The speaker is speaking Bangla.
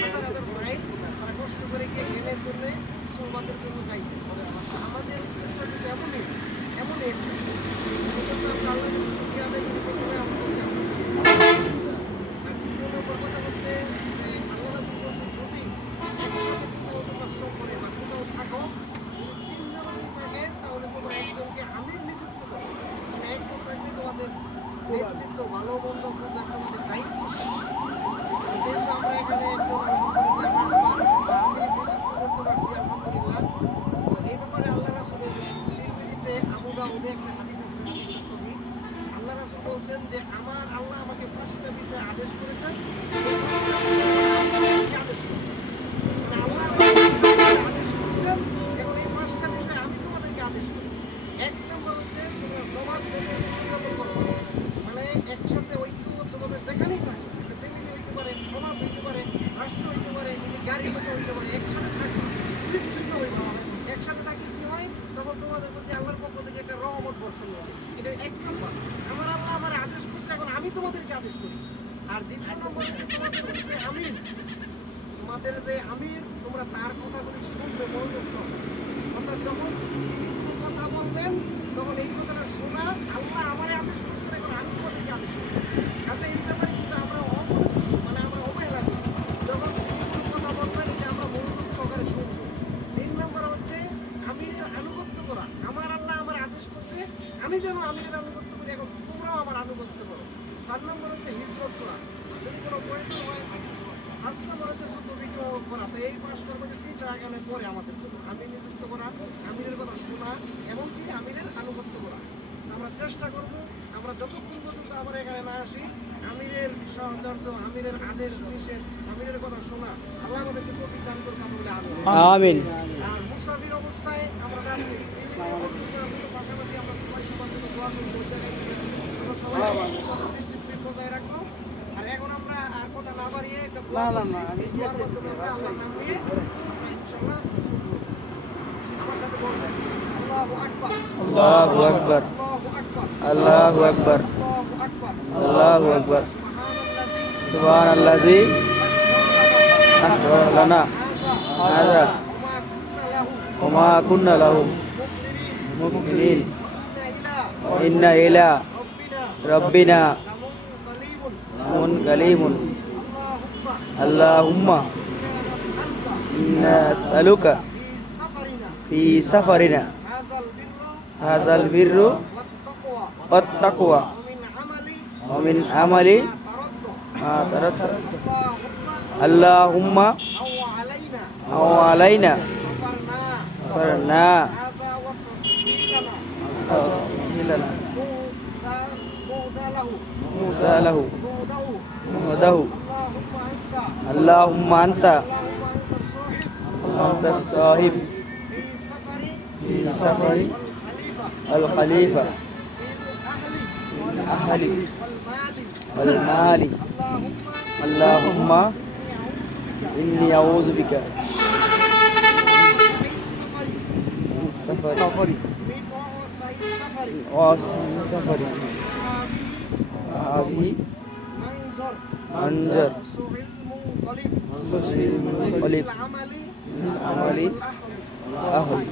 হাজার হাজার মাইল তারা কষ্ট করে গিয়ে জ্ঞানের জন্য সৌবাদের জন্য যাইতে আমাদের উদ্দেশ্য কিন্তু এমনই সেজন্য আমরা আল্লাহকে শুকরিয়া আদায় করি প্রথমে আমাদেরকে আর দ্বিতীয় নম্বর কথা হচ্ছে যে আল্লাহ রাসূল বলতে যদি একসাথে কোথাও তোমরা সফরে বা কোথাও থাকো তিনজন যদি থাকে তাহলে তোমরা একজনকে আমির নিযুক্ত করো মানে একজন থাকবে তোমাদের নেতৃত্ব ভালো মন্দ বোঝার তোমাদের দায়িত্ব যেহেতু আমরা এখানে একজন আলহামদুলিল্লাহ আমি নিযুক্ত করতে পারছি আলহামদুলিল্লাহ তো এই ব্যাপারে আল্লাহ রাসূলের তিরমিজিতে আবু দাউদে একটা হাদিস আছে হাদিসটা সহিহ আল্লাহ রাসূল বলছেন যে আমার আল্লাহ আমাকে 5টা বিষয়ে আদেশ করেছেন এই 5টা বিষয়ে আদেশ করেছেন মানে আল্লাহ আমাকে আদেশ করেছেন এবং এই 5টা বিষয়ে আমি তোমাদেরকে আদেশ করি এক নম্বর হচ্ছে তোমরা সমাজ করবে মানে একসাথে ঐক্যবদ্ধভাবে যেখানেই থাকে ফ্যামিলি হইতে পারে সমাজ হইতে পারে রাষ্ট্র হইতে পারে গাড়ি হইতে পারে একসাথে থাকে বিচ্ছিন্ন হইতে হবে একসাথে থাকলে কি হয় তখন তোমাদের প্রতি আল্লাহর পক্ষ থেকে একটা রহমত বর্ষণ হবে এটা এক নম্বর আমার আল্লাহ আমার আদেশ করছে এখন আমি তোমাদেরকে আদেশ করি আর দ্বিতীয় নম্বর হচ্ছে তোমাদের যে আমির তোমরা তার কথাগুলি শুনবে মনোযোগ সহকারে অর্থাৎ যখন তিনি কথা বলবেন তখন এই কথাটা শোনা আল্লাহ আমারে আদেশ করছেন এখন আমি তোমাদেরকে আদেশ করি আচ্ছা এই ব্যাপারে কিন্তু আমরা মানে আমরা অবহেলা করি যখন তিনি কথা বলবেন এটা আমরা মনোযোগ সহকারে শুনবো 3 নম্বর হচ্ছে আমিরের আনুগত্য করা আমার আল্লাহ আমার আদেশ করছে আমি যেন আমিরের আনুগত্য করি এখন তোমরাও আমার আনুগত্য করো 4 নম্বর হচ্ছে হিজরত করা যদি কোনো প্রয়োজন হয় 5 নম্বর হচ্ছে যুদ্ধ বিগ্রহ করা তো এই 5টার মধ্যে 3টা আগামী পরে আমাদের জন্য আমি নিযুক্ত করা আমিরের কথা শোনা এমনকি আমিরের আনুগত্য করা আমরা চেষ্টা করব আমরা যতক্ষণ পর্যন্ত আমরা এখানে না আসি আমিরের সাহচর্য আমিরের আদেশ নিষেধ আমিরের কথা শোনা আল্লাহ আমাদেরকে তৌফিক দান করুন আমরা আমিন আর মুসাফির অবস্থায় আমরা যাচ্ছি এই যে পাশাপাশি আমরা সবাই সবার জন্য দোয়া করি ওই জায়গায় আমরা সবাই ডিসিপ্লিন বজায় রাখবো আর এখন আমরা আর কথা না বাড়িয়ে একটা দোয়ার মাধ্যমে আমরা আল্লাহর নাম নিয়ে আমরা ইনশাআল্লাহ শুরু করব আমার সাথে বলবেন আল্লাহু আকবার আল্লাহু আকবার আল্লাহু আকবার আল্লাহু আকবার সুবহানাল্লাযী সাখখারা লানা হাযা ওয়া মা কুন্না লাহু মুকরিনিন ইন্না ইলা রাব্বিনা মুনকালিমুন আল্লাহুম্মা ইন্না আসআলুকা ফি সাফারিনা হাযাল বিররু ওয়াত তাকওয়া ওয়া মিন আমালি মা তারাকতা আল্লাহুম্মা আও আলাইনা সাফারনা হিলানা মুদালাহু মুদাহু আল্লাহুম্মা আনতা আনতাস সাহিব ফি সাফারি আল খলিফা আহলি ওয়াল মালি আল্লাহুম্মা ইন্নী আউযু বিকা মিন সাফারি ওয়া সাফারি আবি منظر سوء المنقلب عملي أهلي